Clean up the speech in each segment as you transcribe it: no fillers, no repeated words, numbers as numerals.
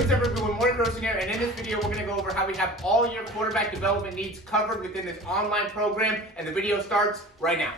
what's up everyone, Morey Croson here, and in this video we're going to go over how we have all your quarterback development needs covered within this online program, and the video starts right now.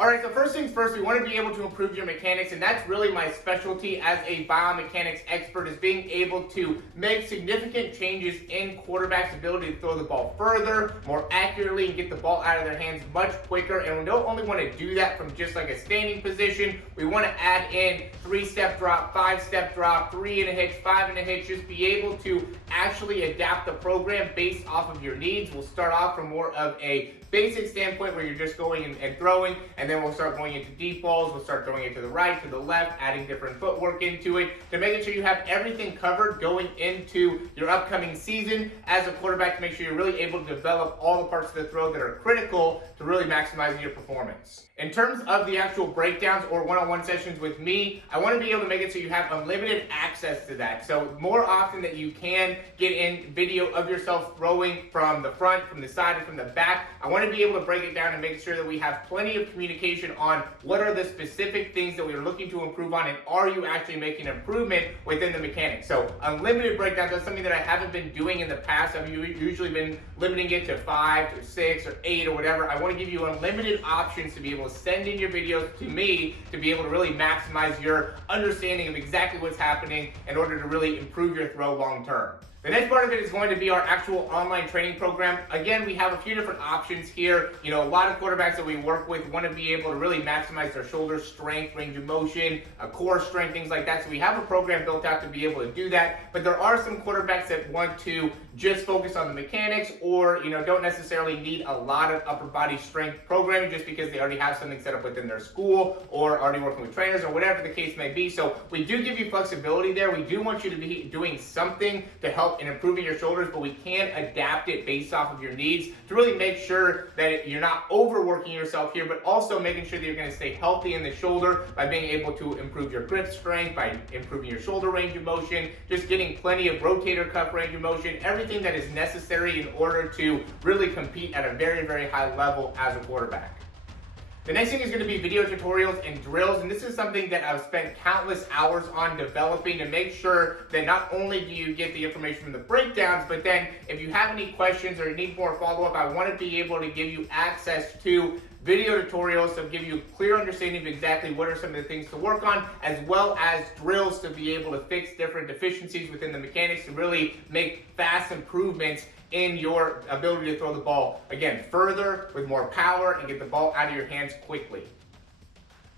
Alright, so first things first, we want to be able to improve your mechanics, and that's really my specialty as a biomechanics expert, is being able to make significant changes in quarterbacks' ability to throw the ball further, more accurately, and get the ball out of their hands much quicker. And we don't only want to do that from just like a standing position, we want to add in 3-step drop, 5-step drop, 3 and a hitch, 5 and a hitch, just be able to actually adapt the program based off of your needs. We'll start off from more of a basic standpoint where you're just going and throwing, and then we'll start going into deep balls. We'll start throwing it to the right, to the left, adding different footwork into it to making sure you have everything covered going into your upcoming season as a quarterback, to make sure you're really able to develop all the parts of the throw that are critical to really maximizing your performance. In terms of the actual breakdowns or one-on-one sessions with me, I want to be able to make it so you have unlimited access to that. So more often that you can get in video of yourself throwing from the front, from the side, and from the back, I want to be able to break it down and make sure that we have plenty of communication on what are the specific things that we're looking to improve on, and are you actually making improvement within the mechanics. So unlimited breakdowns, that's something that I haven't been doing in the past. I've usually been limiting it to 5 or 6 or 8 or whatever. I want to give you unlimited options to be able to send in your videos to me to be able to really maximize your understanding of exactly what's happening in order to really improve your throw long term. The next part of it is going to be our actual online training program. Again, we have a few different options here. You know, a lot of quarterbacks that we work with want to be able to really maximize their shoulder strength, range of motion, core strength, things like that. So we have a program built out to be able to do that. But there are some quarterbacks that want to just focus on the mechanics, or, you know, don't necessarily need a lot of upper body strength programming just because they already have something set up within their school or already working with trainers or whatever the case may be. So we do give you flexibility there. We do want you to be doing something to help in improving your shoulders, but we can adapt it based off of your needs to really make sure that you're not overworking yourself here, but also making sure that you're going to stay healthy in the shoulder by being able to improve your grip strength, by improving your shoulder range of motion, just getting plenty of rotator cuff range of motion, everything that is necessary in order to really compete at a very, very high level as a quarterback. The next thing is going to be video tutorials and drills, and this is something that I've spent countless hours on developing to make sure that not only do you get the information from the breakdowns, but then if you have any questions or need more follow-up, I want to be able to give you access to video tutorials to give you a clear understanding of exactly what are some of the things to work on, as well as drills to be able to fix different deficiencies within the mechanics to really make fast improvements in your ability to throw the ball, again, further with more power and get the ball out of your hands quickly.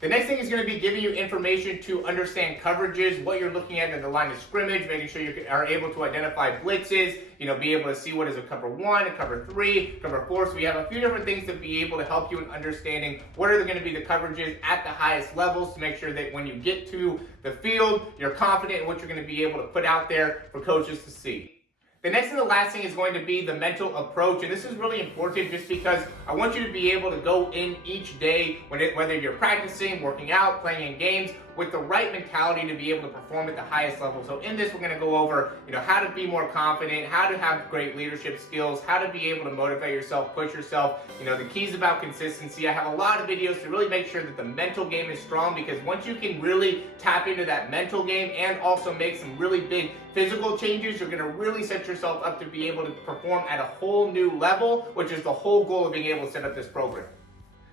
The next thing is going to be giving you information to understand coverages, what you're looking at in the line of scrimmage, making sure you are able to identify blitzes, you know, be able to see what is a cover 1, a cover 3, cover 4. So we have a few different things to be able to help you in understanding what are going to be the coverages at the highest levels to make sure that when you get to the field, you're confident in what you're going to be able to put out there for coaches to see. The next and the last thing is going to be the mental approach, and this is really important just because I want you to be able to go in each day, whether you're practicing, working out, playing in games, with the right mentality to be able to perform at the highest level. So in this, we're going to go over, you know, how to be more confident, how to have great leadership skills, how to be able to motivate yourself, push yourself, you know, the keys about consistency. I have a lot of videos to really make sure that the mental game is strong, because once you can really tap into that mental game and also make some really big physical changes, you're going to really set yourself up to be able to perform at a whole new level, which is the whole goal of being able to set up this program.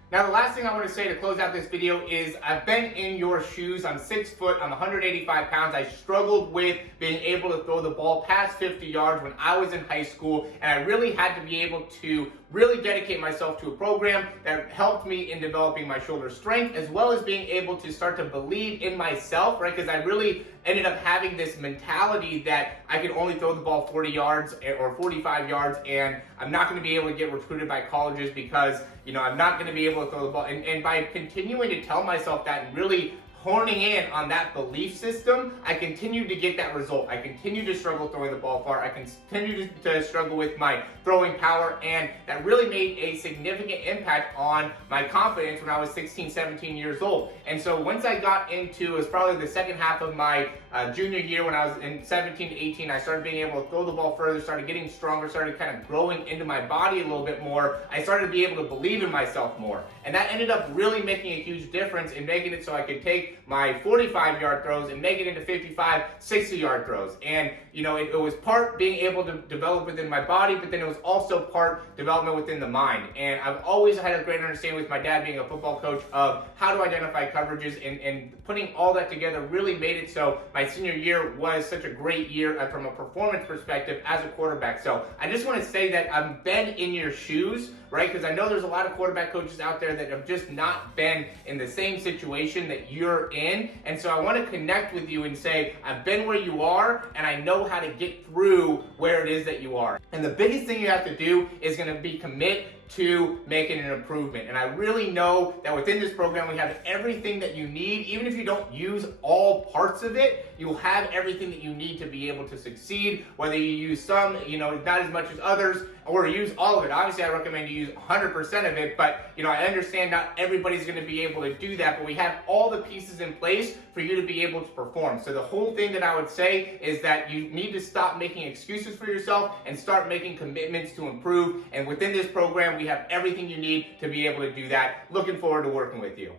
Now, the last thing I want to say to close out this video is I've been in your shoes. I'm 6 foot, I'm 185 pounds. I struggled with being able to throw the ball past 50 yards when I was in high school, and I really had to be able to really dedicate myself to a program that helped me in developing my shoulder strength, as well as being able to start to believe in myself, right? Because I really ended up having this mentality that I could only throw the ball 40 yards or 45 yards, and I'm not going to be able to get recruited by colleges because, you know, I'm not going to be able to throw the ball. And by continuing to tell myself that and really honing in on that belief system, I continue to get that result. I continue to struggle throwing the ball far. I continue to struggle with my throwing power, and that really made a significant impact on my confidence when I was 16, 17 years old. And so once I got into, it was probably the second half of my junior year when I was in 17 to 18, I started being able to throw the ball further, started getting stronger, started kind of growing into my body a little bit more. I started to be able to believe in myself more. And that ended up really making a huge difference in making it so I could take my 45-yard throws and make it into 55, 60-yard throws. And, you know, it was part being able to develop within my body, but then it was also part development within the mind. And I've always had a great understanding with my dad being a football coach of how to identify coverages, and putting all that together really made it so my senior year was such a great year from a performance perspective as a quarterback. So I just want to say that I've been in your shoes, right? Because I know there's a lot of quarterback coaches out there that have just not been in the same situation that you're in. And so I want to connect with you and say, I've been where you are, and I know how to get through where it is that you are. And the biggest thing you have to do is going to be commit to making an improvement. And I really know that within this program, we have everything that you need. Even if you don't use all parts of it, you'll have everything that you need to be able to succeed, whether you use some, you know, not as much as others, or use all of it. Obviously, I recommend you use 100% of it, but, you know, I understand not everybody's going to be able to do that, but we have all the pieces in place for you to be able to perform. So the whole thing that I would say is that you need to stop making excuses for yourself and start making commitments to improve. And within this program, we have everything you need to be able to do that. Looking forward to working with you.